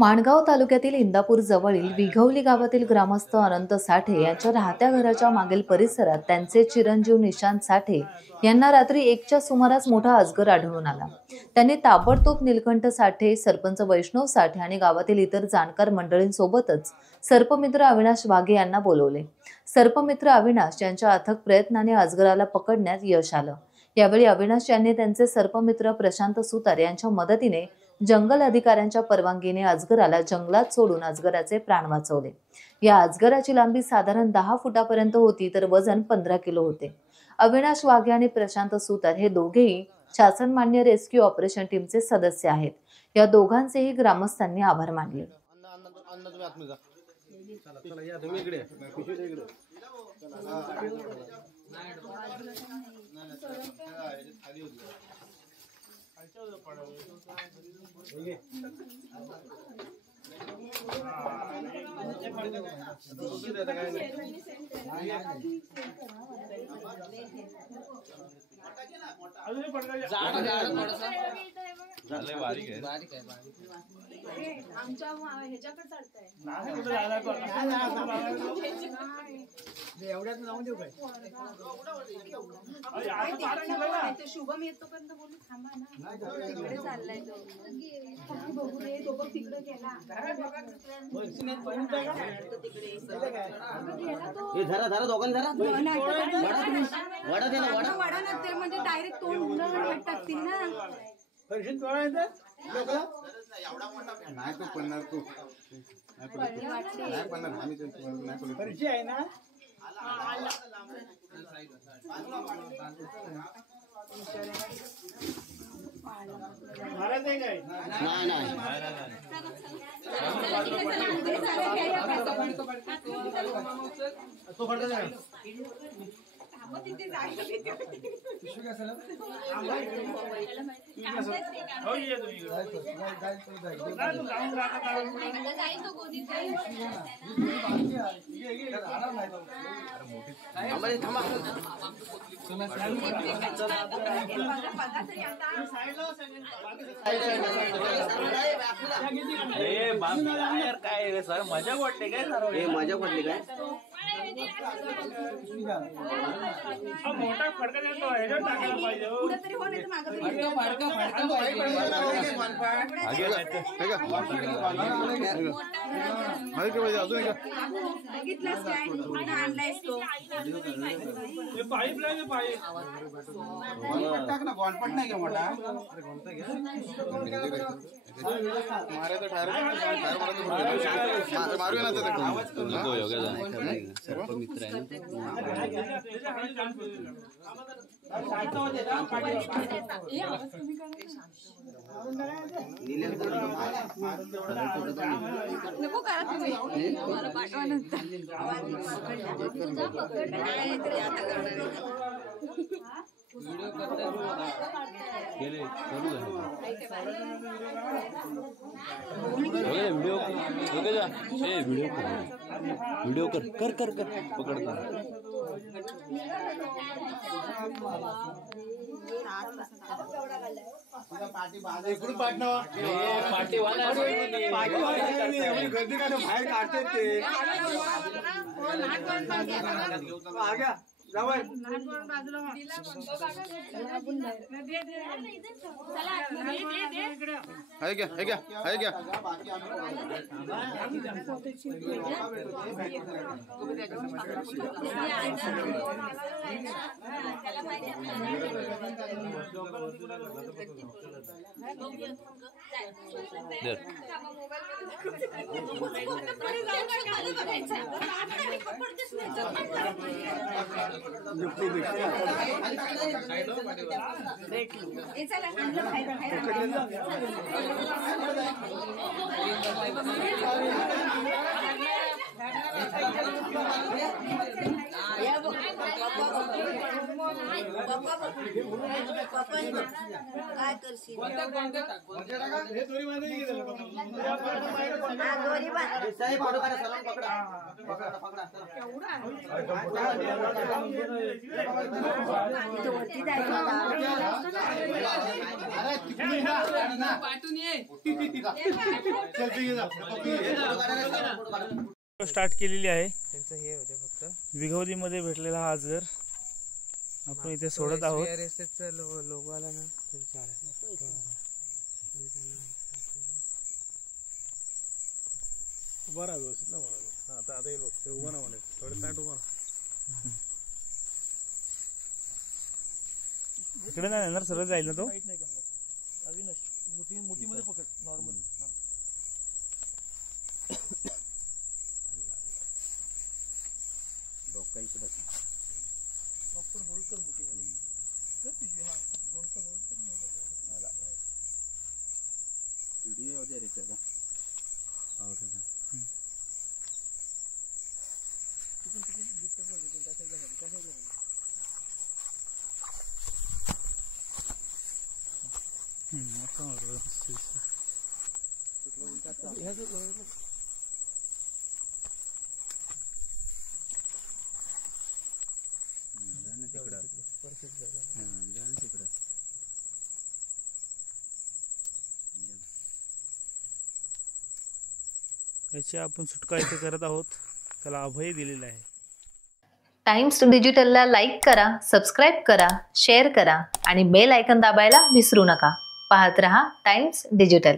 माणगाव तालुक्यातील इंदापूर जवळील विघवली गावातील ग्रामस्थ अनंत साठे यांच्या राहत्या घराच्या मागील परिसरात त्यांचे चिरंजीव निशांत साठे यांना रात्री 1च्या सुमारास मोठा अजगर आढळून आला। त्यांनी ताबडतोब नीलकंठ साठे, सरपंच वैष्णव साठे आणि गावातील इतर जाणकार मंडळींसोबतच सर्पमित्र अविनाश वाघे यांना बोलवले। सर्पमित्र अविनाश यांच्या अथक प्रयत्नाने अजगराला पकडण्यात यश आलं। यावेळी अविनाश यांनी त्यांचे सर्पमित्र प्रशांत सुतार यांच्या मदतीने जंगल अधिकाऱ्यांच्या परवानगीने अजगराला जंगलात सोडून अजगराचे प्राण वाचवले। या अजगराची लांबी साधारण 10 फुटापर्यंत होती तर वजन 15 किलो होते। अविनाश वाघे आणि प्रशांत सुतार हे दोघेही शासनमान्य रेस्क्यू ऑपरेशन टीमचे सदस्य आहेत। या दोघांचेही ग्रामस्थांनी आभार मानले। शुभम येतोपर्यंत बोलू थांबा ना, तिकडे चाललाय तो बघू दे, तो बघ तिकडे गेला धरा दोघांनी धरा वडा ना ते म्हणजे डायरेक्ट तोंड टाकतील ना। नाही तो पडणार तू नाही पडणार आम्ही परिचय आहे ना। काय सर मजा वाटते काय मजा वाटली काय मोठा फडका देतो ह्याच्यात टाकायला पाहिजे पुढे तरी हो नाही तर मागे बघितलंस काय आणलायस तो पाईप लागे पाईप टाक ना गॉनपट नाही घ्या मोठा मारे तो ठार मारूया ना सर्पमित्र आहे नको करा तुम्ही मला पाठवा नंतर व्हिडिओ कर पकडता इकडून पाठवा गर्दी काय बाहेर काढते ते काय करशील अरे स्टार्ट केलेली आहे. विघवलीमध्ये भेटलेला हा अजगर आपण इथे सोडत आहोत. लोगो आला ना तरी चालेल. उभा राहा व्यवस्थित ना. आता आता येईल बघ. उभा राहा म्हणे. थोडं ताट उभा राहा. इकडे नाही येणार, सरळ जाईल ना तो. मोठीमध्ये पकड नॉर्मल. प्रॉपर होल्ड कर मोठीमध्ये. व्हिडिओ दे रे त्याचा. याची आपण सुटका इथे करत आहोत. त्याला अभय दिलेलं आहे. टाइम्स डिजिटलला लाईक करा, सबस्क्राईब करा, शेअर करा आणि बेल आयकॉन दाबायला विसरू नका. पाहत रहा टाइम्स डिजिटल.